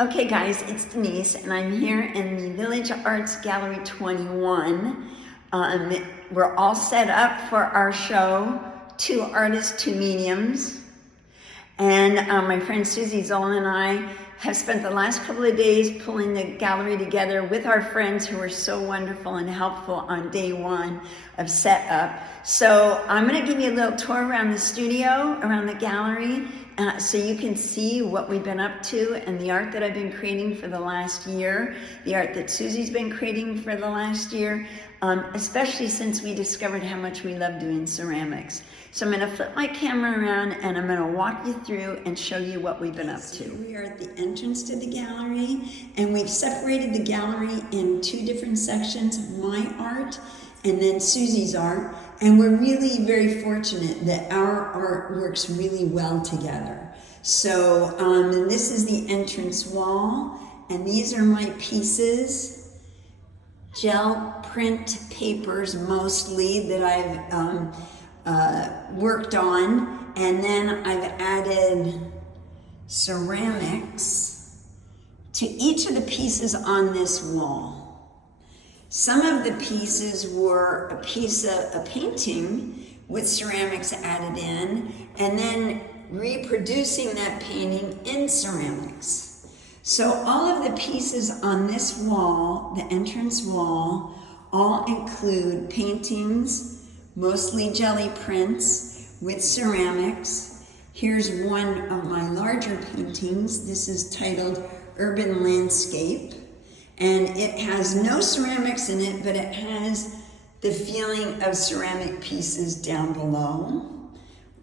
Okay guys, it's Denise and I'm here in the Village Arts Gallery 21. We're all set up for our show, Two Artists, Two Mediums. And my friend Susie Zoll and I have spent the last couple of days pulling the gallery together with our friends who were so wonderful and helpful on day one of setup. So I'm gonna give you a little tour around the studio, around the gallery, so you can see what we've been up to and the art that I've been creating for the last year, the art that Susie's been creating for the last year, especially since we discovered how much we love doing ceramics. So I'm going to flip my camera around and I'm going to walk you through and show you what we've been up to. We are at the entrance to the gallery, and we've separated the gallery in two different sections, my art and then Susie's art. And we're really very fortunate that our art works really well together. So this is the entrance wall, and these are my pieces, gel print papers mostly that I've worked on, and then I've added ceramics to each of the pieces on this wall. Some of the pieces were a piece of a painting with ceramics added in, and then reproducing that painting in ceramics. So all of the pieces on this wall, the entrance wall, all include paintings, mostly jelly prints with ceramics. Here's one of my larger paintings. This is titled Urban Landscape. And it has no ceramics in it, but it has the feeling of ceramic pieces down below.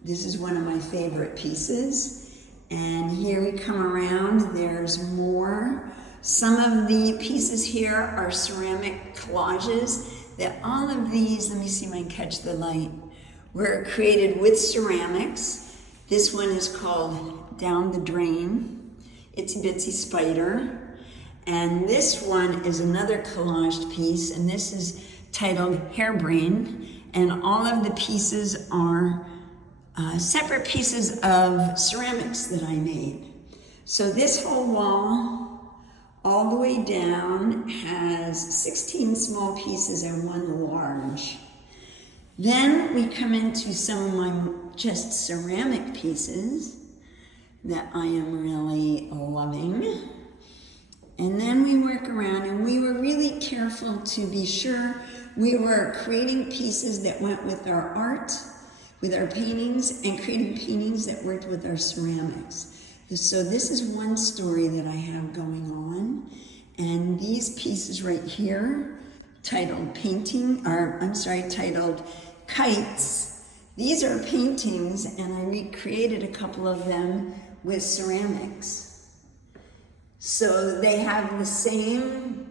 This is one of my favorite pieces. And here we come around, there's more. Some of the pieces here are ceramic collages. That all of these, let me see if I can catch the light, were created with ceramics. This one is called Down the Drain, Itsy Bitsy Spider. And this one is another collaged piece, and this is titled Hairbrain. And all of the pieces are separate pieces of ceramics that I made. So this whole wall, all the way down, has 16 small pieces and one large. Then we come into some of my just ceramic pieces that I am really loving. And then we work around, and we were really careful to be sure we were creating pieces that went with our art, with our paintings, and creating paintings that worked with our ceramics. So this is one story that I have going on. And these pieces right here, titled titled Kites. These are paintings, and I recreated a couple of them with ceramics. So they have the same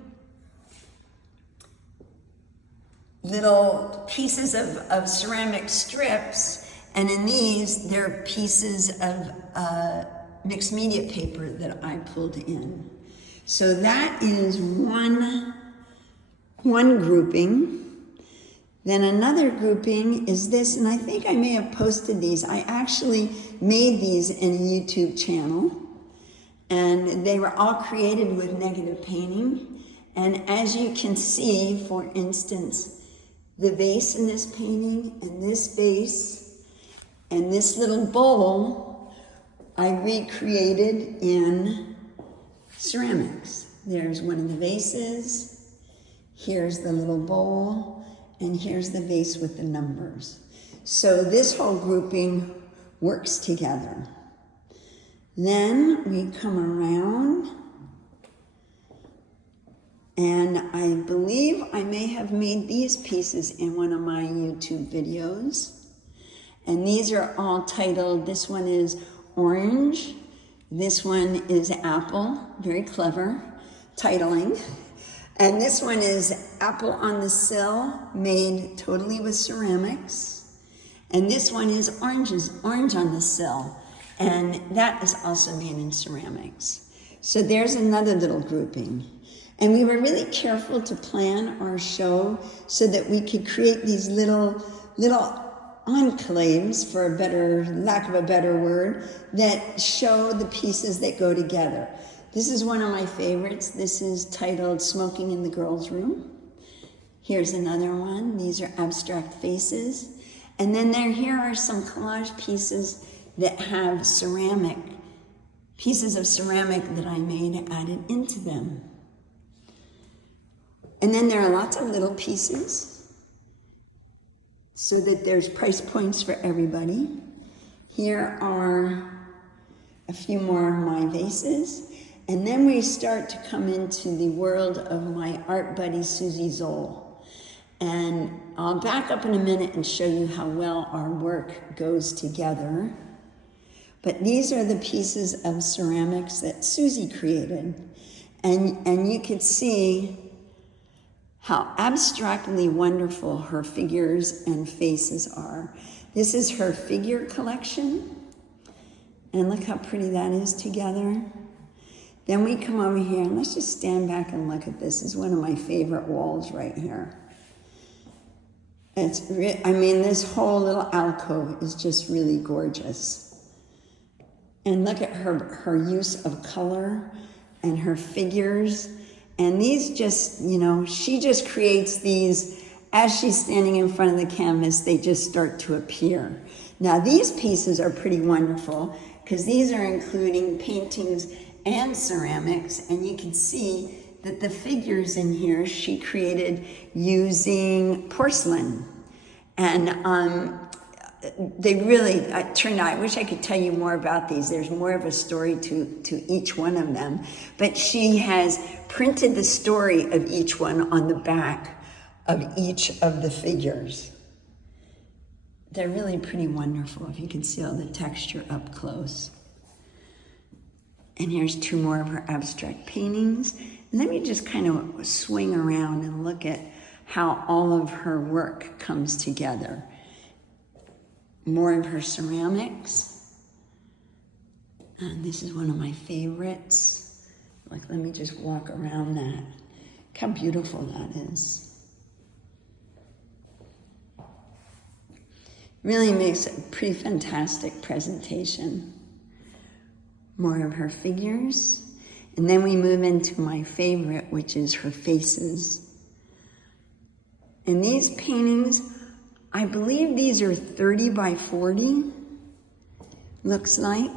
little pieces of ceramic strips, and in these, they're pieces of mixed media paper that I pulled in. So that is one grouping. Then another grouping is this, and I think I may have posted these. I actually made these in a YouTube channel. And they were all created with negative painting. And as you can see, for instance, the vase in this painting, and this vase, and this little bowl, I recreated in ceramics. There's one of the vases, here's the little bowl, and here's the vase with the numbers. So this whole grouping works together. Then we come around, and I believe I may have made these pieces in one of my YouTube videos. And these are all titled, this one is Orange, this one is Apple, very clever titling. And this one is Apple on the Sill, made totally with ceramics. And this one is Orange on the Sill. And that is also made in ceramics. So there's another little grouping. And we were really careful to plan our show so that we could create these little enclaves, for lack of a better word, that show the pieces that go together. This is one of my favorites. This is titled Smoking in the Girls' Room. Here's another one. These are abstract faces. And then here are some collage pieces that have pieces of ceramic that I made added into them. And then there are lots of little pieces so that there's price points for everybody. Here are a few more of my vases. And then we start to come into the world of my art buddy, Susie Zoll. And I'll back up in a minute and show you how well our work goes together. But these are the pieces of ceramics that Susie created. And you could see how abstractly wonderful her figures and faces are. This is her figure collection. And look how pretty that is together. Then we come over here, and let's just stand back and look at this. It's one of my favorite walls right here. This whole little alcove is just really gorgeous. And look at her use of color and her figures. And these just, she just creates these as she's standing in front of the canvas, they just start to appear. Now these pieces are pretty wonderful because these are including paintings and ceramics, and you can see that the figures in here she created using porcelain. And they really turned out, I wish I could tell you more about these. There's more of a story to each one of them, but she has printed the story of each one on the back of each of the figures. They're really pretty wonderful if you can see all the texture up close. And here's two more of her abstract paintings. And let me just kind of swing around and look at how all of her work comes together. More of her ceramics. And this is one of my favorites. Let me just walk around that. Look how beautiful that is. Really makes a pretty fantastic presentation. More of her figures. And then we move into my favorite, which is her faces. And these paintings, I believe these are 30 by 40, looks like.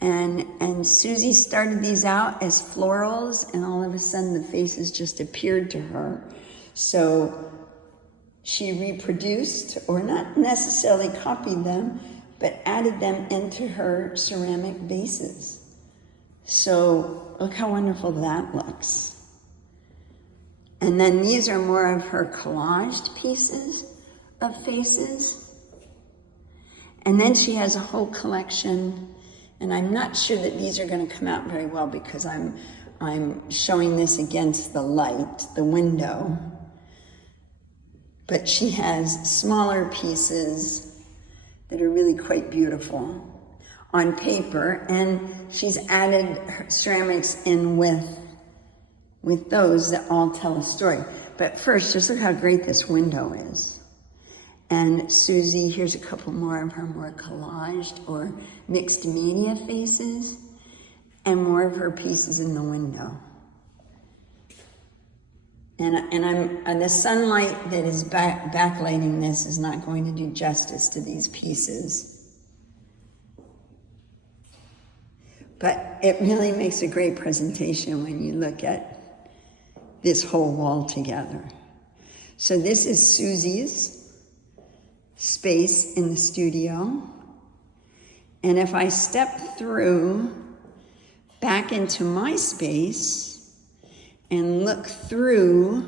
And Susie started these out as florals, and all of a sudden the faces just appeared to her. So she reproduced, or not necessarily copied them, but added them into her ceramic vases. So look how wonderful that looks. And then these are more of her collaged pieces of faces. And then she has a whole collection, and I'm not sure that these are going to come out very well because I'm showing this against the light, the window. But she has smaller pieces that are really quite beautiful on paper, and she's added her ceramics in with those that all tell a story. But first, just look how great this window is. And Susie, here's a couple more of her more collaged or mixed media faces, and more of her pieces in the window. And the sunlight that is backlighting this is not going to do justice to these pieces. But it really makes a great presentation when you look at this whole wall together. So this is Susie's space in the studio. And if I step through back into my space and look through,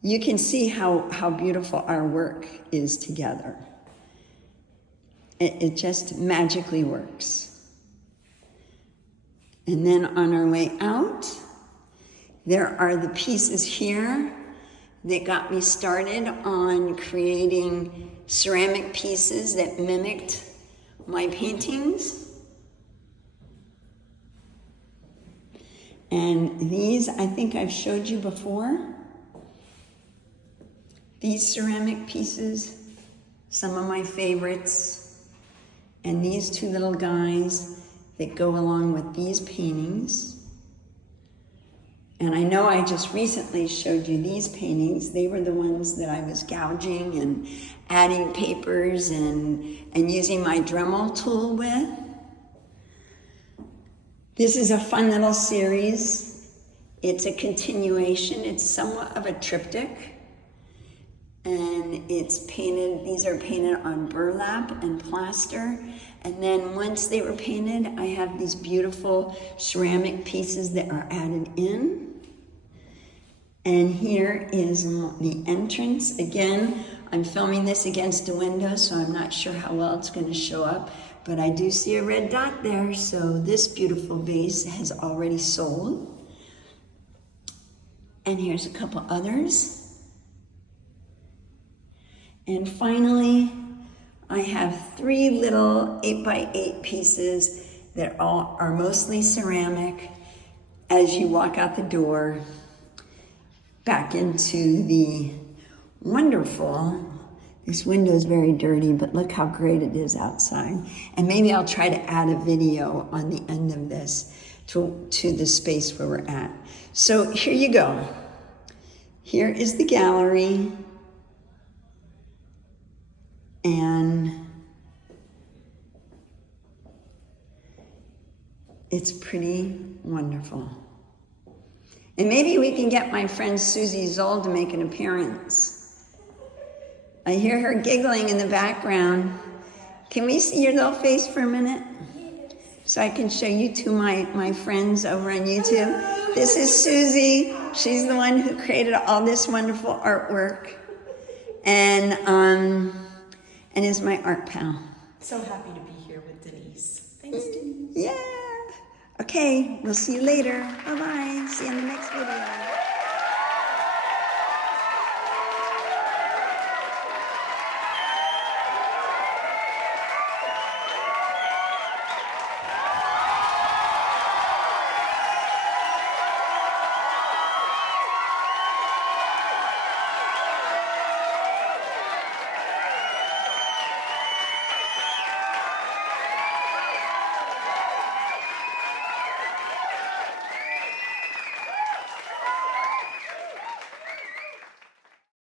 you can see how beautiful our work is together. It just magically works. And then on our way out, there are the pieces here that got me started on creating ceramic pieces that mimicked my paintings. And these, I think I've showed you before. These ceramic pieces, some of my favorites. and these two little guys that go along with these paintings. And I know I just recently showed you these paintings. They were the ones that I was gouging and adding papers and using my Dremel tool with. This is a fun little series. It's a continuation. It's somewhat of a triptych. And it's painted, these are painted on burlap and plaster. And then once they were painted, I have these beautiful ceramic pieces that are added in. And here is the entrance. Again, I'm filming this against a window, so I'm not sure how well it's going to show up. But I do see a red dot there, so this beautiful vase has already sold. And here's a couple others. And finally, I have 3 little 8x8 pieces that are mostly ceramic as you walk out the door back into the wonderful, this window is very dirty, but look how great it is outside. And maybe I'll try to add a video on the end of this to the space where we're at. So here you go. Here is the gallery. And it's pretty wonderful. And maybe we can get my friend Susie Zoll to make an appearance. I hear her giggling in the background. Can we see your little face for a minute? So I can show you to my friends over on YouTube. Hello. This is Susie. She's the one who created all this wonderful artwork. And is my art pal. So happy to be here with Denise. Thanks, Denise. Yeah. Okay, we'll see you later. Bye-bye. See you in the next video.